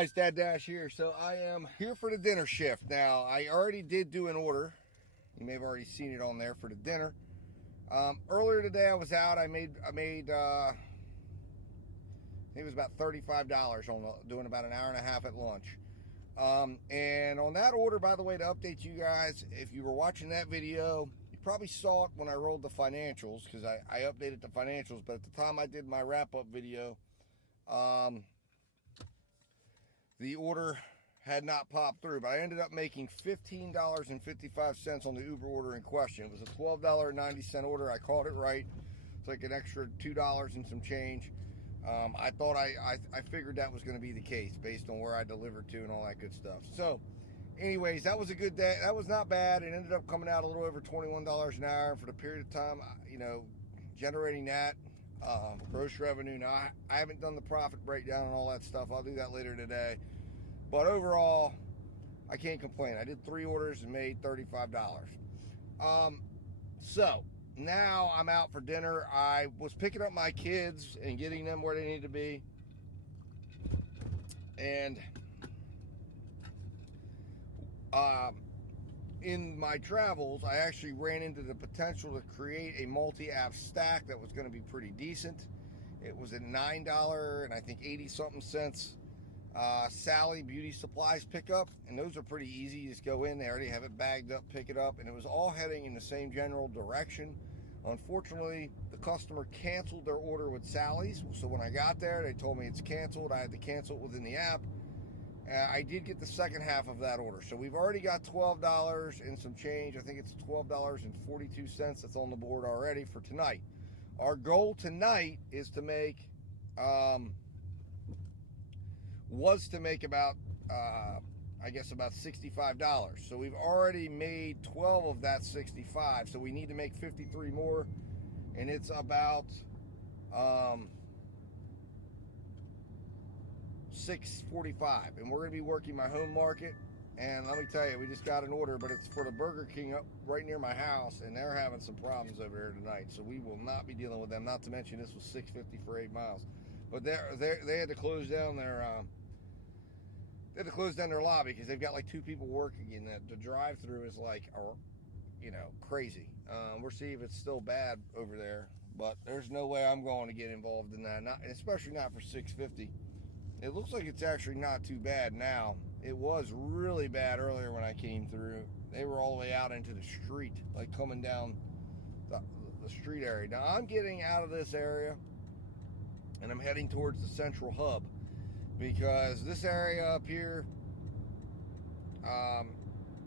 guys, Dad Dash here. So I am here for the dinner shift. Now, I already did do an order. You may have already seen it on there for the dinner. Earlier today I was out. I made I think it was about $35 on doing about an hour and a half at lunch. And on that order, by the way, to update you guys, if you were watching that video, you probably saw it when I rolled the financials, because I updated the financials, but at the time I did my wrap-up video, the order had not popped through, but I ended up making $15.55 on the Uber order in question. It was a $12.90 order. I called it right. It's like an extra $2 and some change. I thought I figured that was going to be the case based on where I delivered to and all that good stuff. So anyways, that was a good day. That was not bad. It ended up coming out a little over $21 an hour for the period of time, you know, generating that gross revenue. Now, I haven't done the profit breakdown and all that stuff. I'll do that later today. But overall, I can't complain. I did 3 orders and made $35. So now I'm out for dinner. I was picking up my kids and getting them where they need to be. And in my travels, I actually ran into the potential to create a multi-app stack that was going to be pretty decent. It was a $9 and I think 80-something cents Sally Beauty Supplies pickup, and those are pretty easy. You just go in, they already have it bagged up, pick it up, and it was all heading in the same general direction. Unfortunately, the customer canceled their order with Sally's, so when I got there, they told me it's canceled. I had to cancel it within the app. I did get the second half of that order, so we've already got $12 and some change. I think it's $12.42 that's on the board already for tonight. Our goal tonight is to make about I guess about $65. So we've already made 12 of that 65, so we need to make 53 more, and it's about $6.45, and we're gonna be working my home market. And let me tell you, we just got an order, but it's for the Burger King up right near my house, and they're having some problems over here tonight, so we will not be dealing with them. Not to mention this was $6.50 for 8 miles, but they had to close down their lobby because they've got like 2 people working in that. The drive-through is like, you know, crazy. We'll see if it's still bad over there, but there's no way I'm going to get involved in that, especially not for $6.50. It looks like it's actually not too bad now. It was really bad earlier when I came through. They were all the way out into the street, like coming down the street area. Now I'm getting out of this area and I'm heading towards the central hub, because this area up here,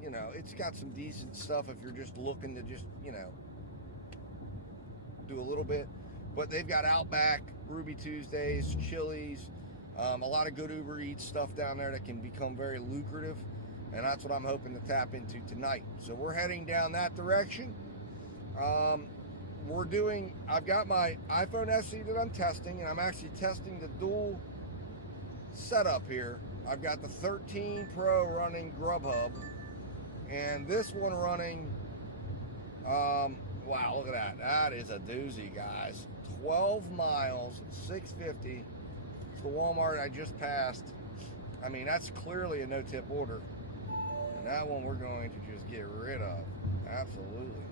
you know, it's got some decent stuff if you're just looking to just, you know, do a little bit. But they've got Outback, Ruby Tuesdays, Chili's, a lot of good UberEats stuff down there that can become very lucrative, and that's what I'm hoping to tap into tonight. So we're heading down that direction. I've got my iPhone SE that I'm testing, and I'm actually testing the dual setup here. I've got the 13 Pro running GrubHub, and this one running, wow, look at that. That is a doozy, guys. 12 miles, $6.50. The Walmart I just passed. I mean, that's clearly a no-tip order, and that one we're going to just get rid of. Absolutely.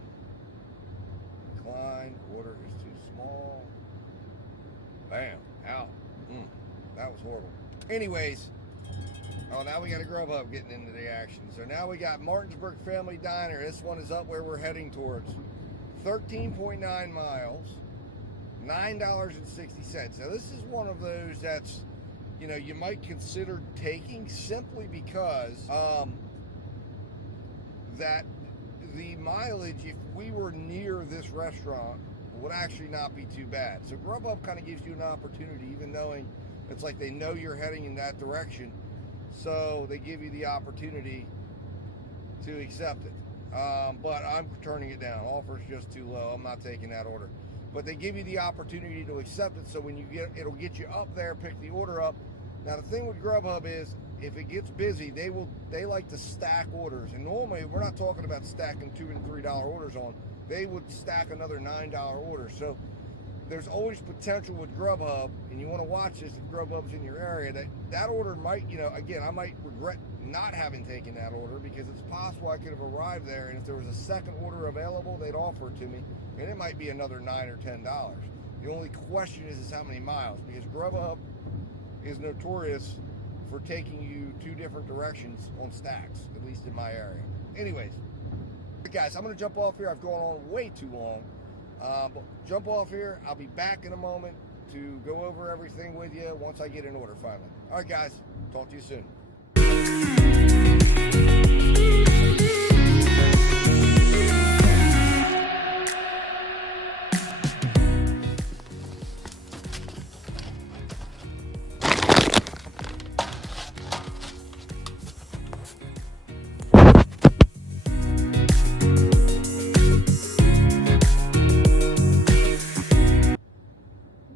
Decline. Order is too small. Bam. Out. That was horrible. Anyways, now we got a GrubHub getting into the action. So now we got Martinsburg Family Diner. This one is up where we're heading towards. 13.9 miles. $9.60. Now this is one of those that's, you know, you might consider taking, simply because that the mileage, if we were near this restaurant, would actually not be too bad. So GrubHub kind of gives you an opportunity, even knowing it's like they know you're heading in that direction, so they give you the opportunity to accept it. But I'm turning it down. Offer's just too low. I'm not taking that order. But they give you the opportunity to accept it, so when you get, it'll get you up there, pick the order up. Now the thing with GrubHub is, if it gets busy, they like to stack orders, and normally we're not talking about stacking $2 and $3 orders on. They would stack another $9 order. So there's always potential with GrubHub, and you want to watch this if GrubHub's in your area, that order might, again, I might regret not having taken that order, because it's possible I could have arrived there, and if there was a second order available, they'd offer it to me, and it might be another $9 or $10. The only question is how many miles, because GrubHub is notorious for taking you two different directions on stacks, at least in my area. Anyways, guys, I'm going to jump off here. I've gone on way too long. But jump off here. I'll be back in a moment to go over everything with you once I get an order finally. All right, guys. Talk to you soon.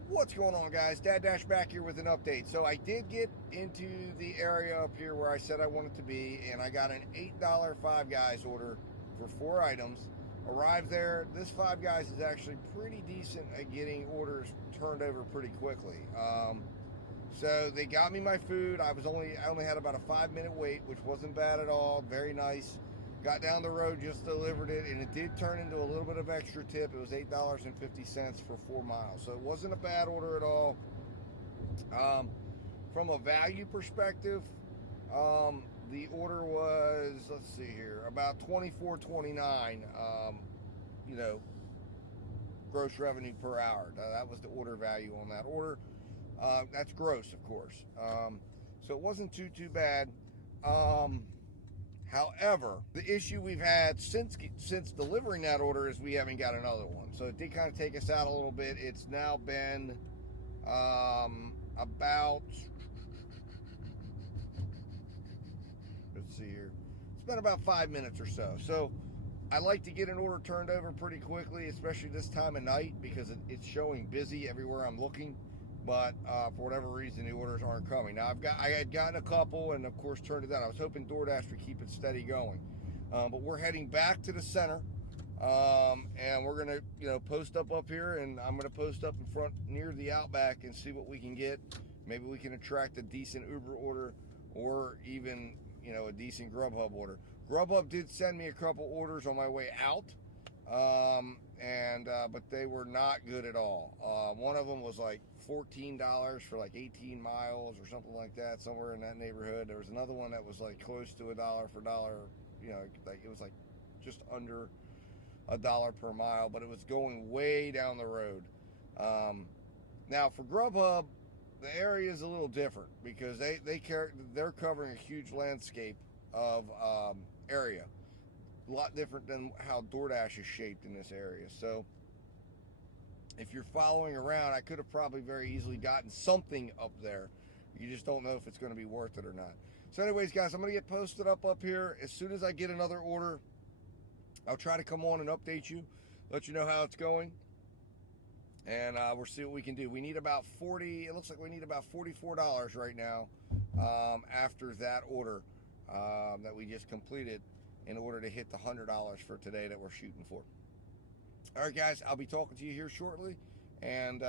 What's going on, guys? Dad Dash back here with an update. So I did get into the area up here where I said I wanted to be, and I got an $8 Five Guys order for 4 items. Arrived there. This Five Guys is actually pretty decent at getting orders turned over pretty quickly. So they got me my food. I only had about a 5-minute wait, which wasn't bad at all. Very nice. Got down the road, just delivered it, and it did turn into a little bit of extra tip. It was $8.50 for 4 miles. So it wasn't a bad order at all. From a value perspective, the order was, let's see here, about $24.29, gross revenue per hour. That was the order value on that order. That's gross, of course. So it wasn't too bad. However, the issue we've had since delivering that order is we haven't got another one. So it did kind of take us out a little bit. It's now been about, let's see here, it's been about 5 minutes or so. So I like to get an order turned over pretty quickly, especially this time of night, because it's showing busy everywhere I'm looking. But for whatever reason, the orders aren't coming. Now I had gotten a couple, and of course turned it down. I was hoping DoorDash would keep it steady going. But we're heading back to the center, and we're gonna post up here, and I'm gonna post up in front near the Outback and see what we can get. Maybe we can attract a decent Uber order, or even a decent GrubHub order. GrubHub did send me a couple orders on my way out. But they were not good at all. One of them was like $14 for like 18 miles or something like that, somewhere in that neighborhood. There was another one that was like close to $1 for dollar, like it was like just under $1 per mile, but it was going way down the road. Now for GrubHub, the area is a little different because they're covering a huge landscape of area. A lot different than how DoorDash is shaped in this area. So if you're following around, I could have probably very easily gotten something up there. You just don't know if it's going to be worth it or not. So anyways, guys, I'm going to get posted up here. As soon as I get another order, I'll try to come on and update you, let you know how it's going, and we'll see what we can do. We need about it looks like we need about $44 right now after that order that we just completed, in order to hit the $100 for today that we're shooting for. All right, guys, I'll be talking to you here shortly, and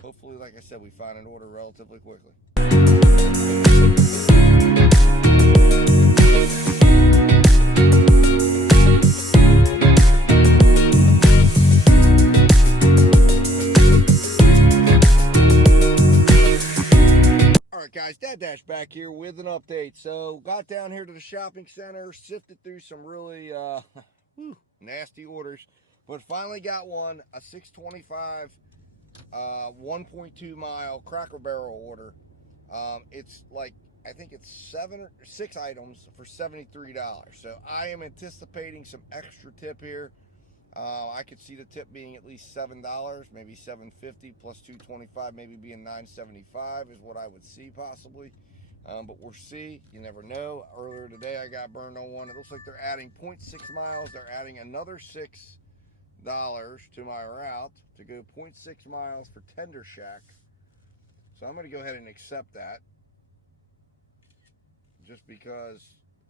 hopefully, like I said, we find an order relatively quickly. Guys, Dad Dash back here with an update. So got down here to the shopping center, sifted through some really nasty orders, but finally got one, a 625 1.2 mile Cracker Barrel order. It's like, I think it's 6 items for $73. So I am anticipating some extra tip here. I could see the tip being at least $7, maybe $7.50 plus $2.25, maybe being $9.75 is what I would see possibly. But we'll see. You never know. Earlier today, I got burned on one. It looks like they're adding 0.6 miles. They're adding another $6 to my route to go 0.6 miles for Tender Shack. So I'm going to go ahead and accept that. Just because,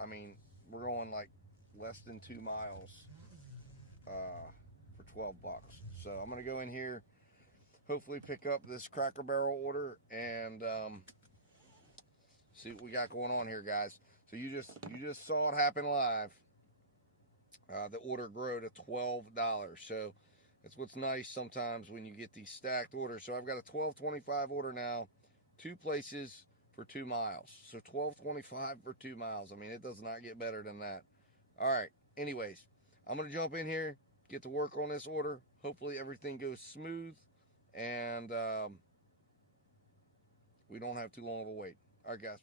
I mean, we're going like less than 2 miles for $12. So I'm going to go in here, hopefully pick up this Cracker Barrel order and see what we got going on here, guys. So you just saw it happen live. The order grew to $12. So that's what's nice sometimes when you get these stacked orders. So I've got a $12.25 order now, 2 places for 2 miles. So $12.25 for 2 miles. I mean, it does not get better than that. All right. Anyways, I'm going to jump in here, get to work on this order. Hopefully everything goes smooth and we don't have too long of a wait. All right, guys.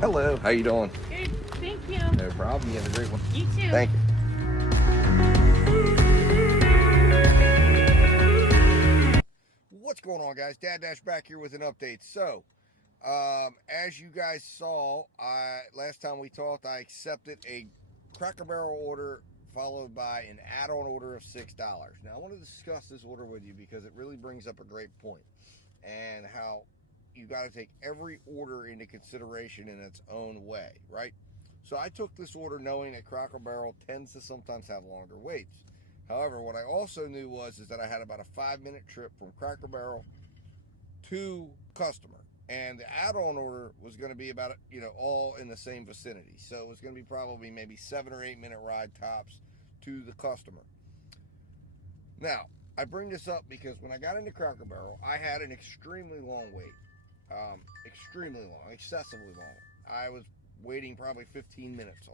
Hello, how you doing? Good, thank you. No problem. You have a great one. You too. Thank you. What's going on, guys? Dad Dash back here with an update. So, as you guys saw, last time we talked, I accepted a Cracker Barrel order followed by an add-on order of $6. Now, I want to discuss this order with you because it really brings up a great point and how you got to take every order into consideration in its own way, right? So I took this order knowing that Cracker Barrel tends to sometimes have longer waits. However, what I also knew is that I had about a 5-minute trip from Cracker Barrel to customer, and the add-on order was going to be about, all in the same vicinity. So it was going to be probably maybe 7 or 8 minute ride tops to the customer. Now, I bring this up because when I got into Cracker Barrel, I had an extremely long wait. Extremely long, excessively long. I was waiting probably 15 minutes,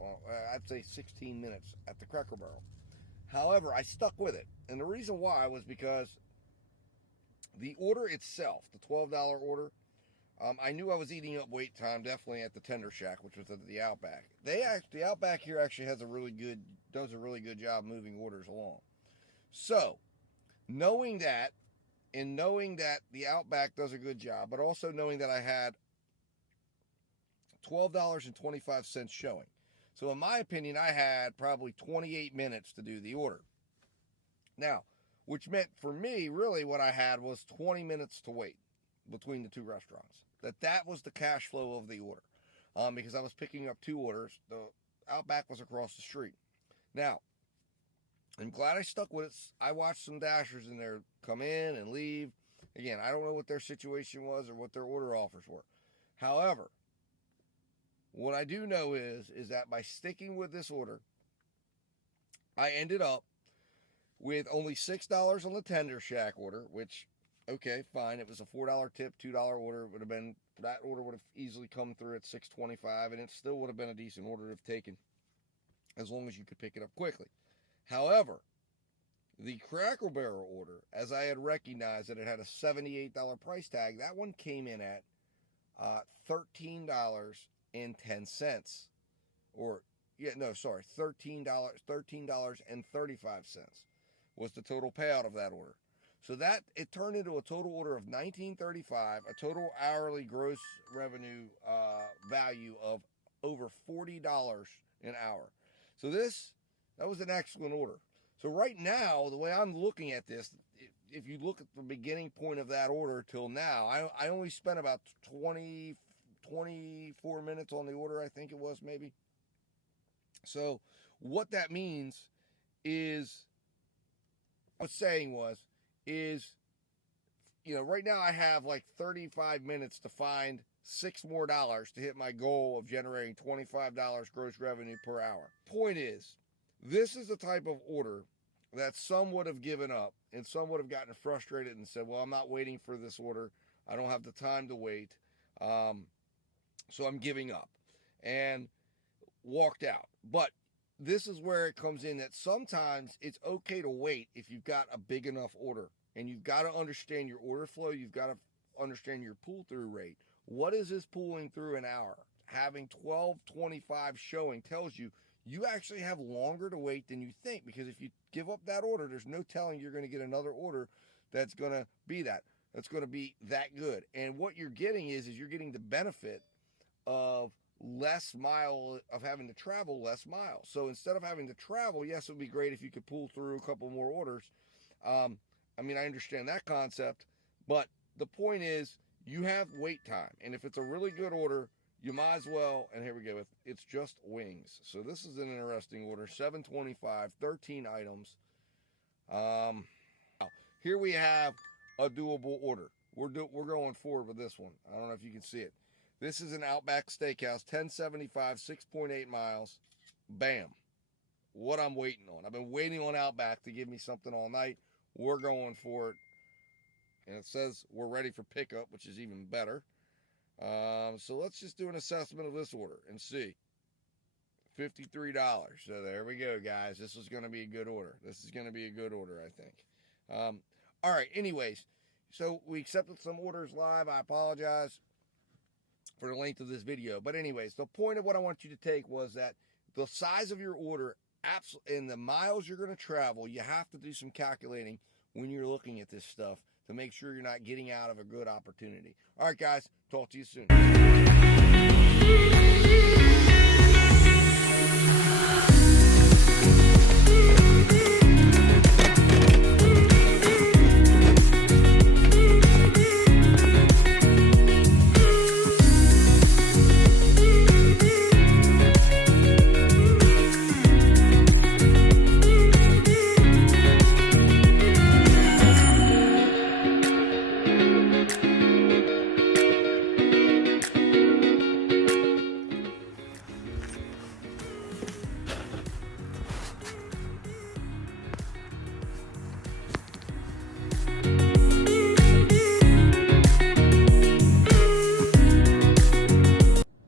I'd say 16 minutes at the Cracker Barrel. However, I stuck with it. And the reason why was because the order itself, the $12 order, I knew I was eating up wait time definitely at the Tender Shack, which was at the Outback. The Outback here actually does a really good job moving orders along. So, knowing that, and knowing that the Outback does a good job, but also knowing that I had $12.25 showing. So in my opinion, I had probably 28 minutes to do the order. Now, which meant for me, really what I had was 20 minutes to wait between the 2 restaurants. That was the cash flow of the order. Because I was picking up 2 orders. The Outback was across the street. Now, I'm glad I stuck with it. I watched some Dashers in there come in and leave. Again, I don't know what their situation was or what their order offers were. However, what I do know is that by sticking with this order, I ended up with only $6 on the Tender Shack order, which, okay, fine. It was a $4 tip, $2 order. That order would have easily come through at $6.25, and it still would have been a decent order to have taken as long as you could pick it up quickly. However, the Cracker Barrel order, as I had recognized that it had a $78 price tag, that one came in at $13.10. $13.35 was the total payout of that order. So that it turned into a total order of $19.35, a total hourly gross revenue value of over $40 an hour. So that was an excellent order. So right now, the way I'm looking at this, if you look at the beginning point of that order till now, I only spent about 24 minutes on the order, I think it was, maybe. So what that means is, what I was saying is, right now I have like 35 minutes to find $6 more to hit my goal of generating $25 gross revenue per hour. Point is, this is the type of order that some would have given up and some would have gotten frustrated and said, well, I'm not waiting for this order. I don't have the time to wait. So I'm giving up and walked out. But this is where it comes in that sometimes it's okay to wait if you've got a big enough order, and you've got to understand your order flow. You've got to understand your pull through rate. What is this pulling through an hour? Having 12.25 showing tells you actually have longer to wait than you think, because if you give up that order, there's no telling you're going to get another order that's going to be that's going to be that good. And what you're getting is you're getting the benefit of having to travel less miles. So instead of having to travel, yes, it would be great if you could pull through a couple more orders. I understand that concept, but the point is you have wait time. And if it's a really good order, you might as well, and here we go, it's just wings. So this is an interesting order, $7.25, 13 items. Here we have a doable order. We're going forward with this one. I don't know if you can see it. This is an Outback Steakhouse, 1075, 6.8 miles. Bam. What I'm waiting on. I've been waiting on Outback to give me something all night. We're going for it. And it says we're ready for pickup, which is even better. So let's just do an assessment of this order and see. $53. So there we go, guys. This is going to be a good order. This is going to be a good order, I think. All right, anyways. So we accepted some orders live. I apologize for the length of this video. But anyways, the point of what I want you to take was that the size of your order and the miles you're going to travel, you have to do some calculating when you're looking at this stuff to make sure you're not getting out of a good opportunity. All right, guys, talk to you soon.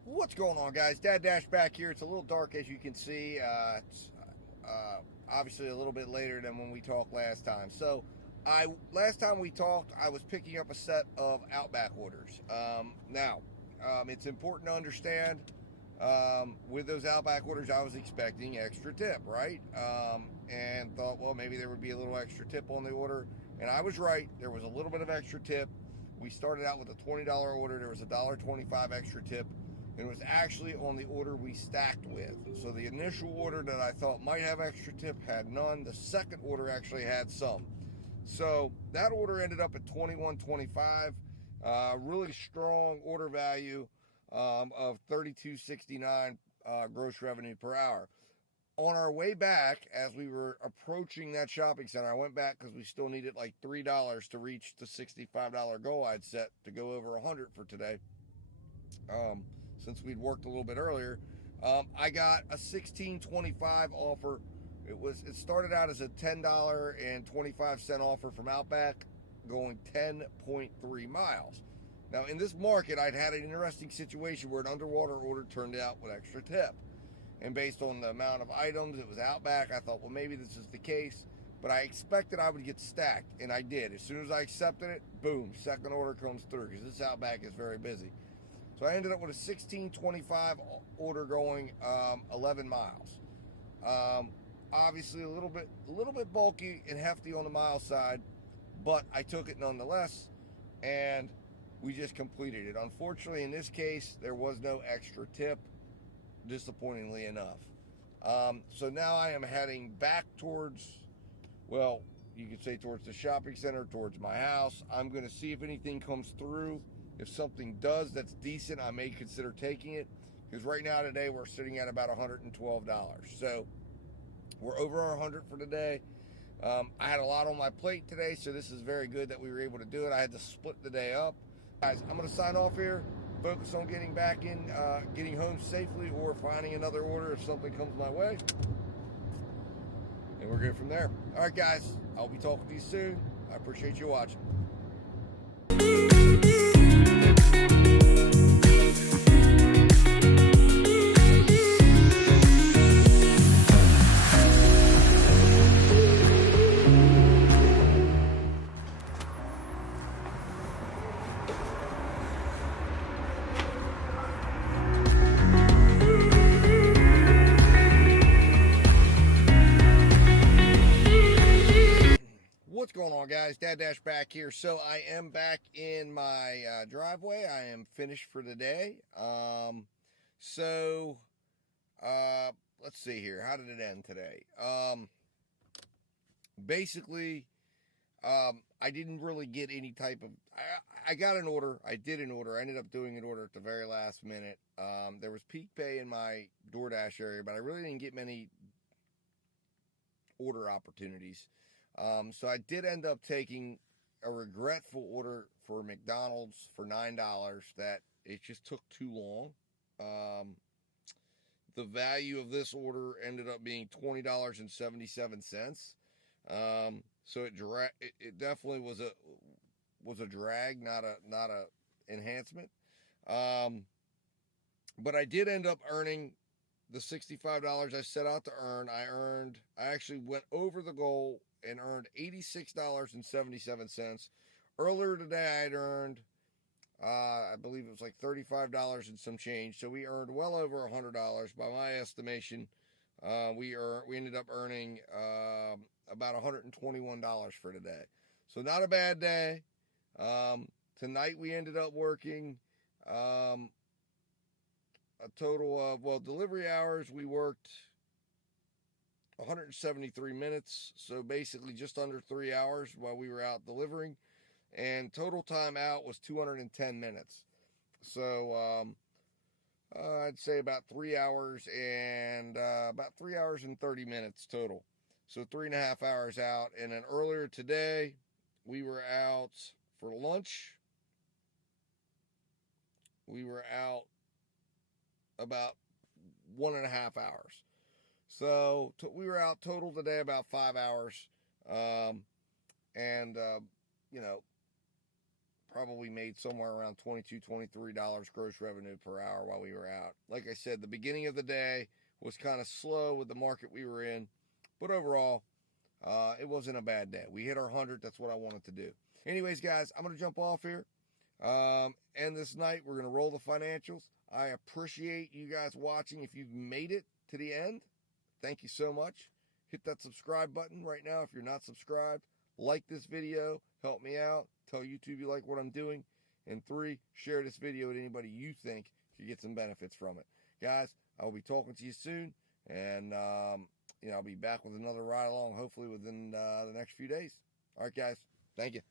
What's going on, guys? Dad Dash back here. It's a little dark, as you can see. It's obviously a little bit later than when we talked last time. So last time we talked, I was picking up a set of Outback orders. Now, it's important to understand with those Outback orders, I was expecting extra tip, right? And thought, well, maybe there would be a little extra tip on the order. And I was right. There was a little bit of extra tip. We started out with a $20 order. There was a $1.25 extra tip. It was actually on the order we stacked with. So the initial order that I thought might have extra tip had none. The second order actually had some. So that order ended up at $21.25. Really strong order value of $32.69 gross revenue per hour. On our way back, as we were approaching that shopping center, I went back because we still needed like $3 to reach the $65 goal I'd set to go over 100 for today. Since we'd worked a little bit earlier, I got a $16.25 offer. It started out as a $10.25 offer from Outback, going 10.3 miles. Now, in this market, I'd had an interesting situation where an underwater order turned out with extra tip. And based on the amount of items, it was Outback. I thought, well, maybe this is the case. But I expected I would get stacked, and I did. As soon as I accepted it, boom, second order comes through, because this Outback is very busy. So I ended up with a $16.25 order going 11 miles. Obviously a little bit bulky and hefty on the mile side, but I took it nonetheless, and we just completed it. Unfortunately, in this case, there was no extra tip, disappointingly enough. So now I am heading back towards, well, you could say towards the shopping center, towards my house. I'm going to see if anything comes through. If something does that's decent, I may consider taking it, because right now today we're sitting at about $112. So we're over our 100 for today. I had a lot on my plate today, so this is very good that we were able to do it. I had to split the day up. Guys, I'm going to sign off here, focus on getting back in, getting home safely, or finding another order if something comes my way. And we're good from there. All right, guys, I'll be talking to you soon. I appreciate you watching. What's going on, guys? Dad Dash back here. So I am back in my driveway. I am finished for the day. Let's see here. How did it end today? Basically, I didn't really get any type of... I got an order. I did an order. I ended up doing an order at the very last minute. There was peak pay in my DoorDash area, but I really didn't get many order opportunities. So I did end up taking a regretful order for McDonald's for $9 that it just took too long. The value of this order ended up being $20.77. So it definitely was a drag, not a enhancement. But I did end up earning the $65 I set out to earn. I actually went over the goal and earned $86.77. Earlier today, I'd earned, I believe it was like $35 and some change. So we earned well over $100 by my estimation. We ended up earning about $121 for today. So not a bad day. Tonight we ended up working a total of, delivery hours, we worked 173 minutes. So basically just under 3 hours while we were out delivering. And total time out was 210 minutes. So I'd say about 3 hours and about 3 hours and 30 minutes total. So 3.5 hours out. And then earlier today, we were out for lunch. We were out about 1.5 hours. So we were out total today about 5 hours. Probably made somewhere around $22, $23 gross revenue per hour while we were out. Like I said, the beginning of the day was kind of slow with the market we were in. But overall, it wasn't a bad day. We hit our 100. That's what I wanted to do. Anyways, guys, I'm going to jump off here. And this night, we're going to roll the financials. I appreciate you guys watching. If you've made it to the end, thank you so much. Hit that subscribe button right now if you're not subscribed. Like this video. Help me out. Tell YouTube you like what I'm doing. And 3, share this video with anybody you think could get some benefits from it. Guys, I will be talking to you soon. And, I'll be back with another ride along, hopefully within the next few days. All right, guys. Thank you.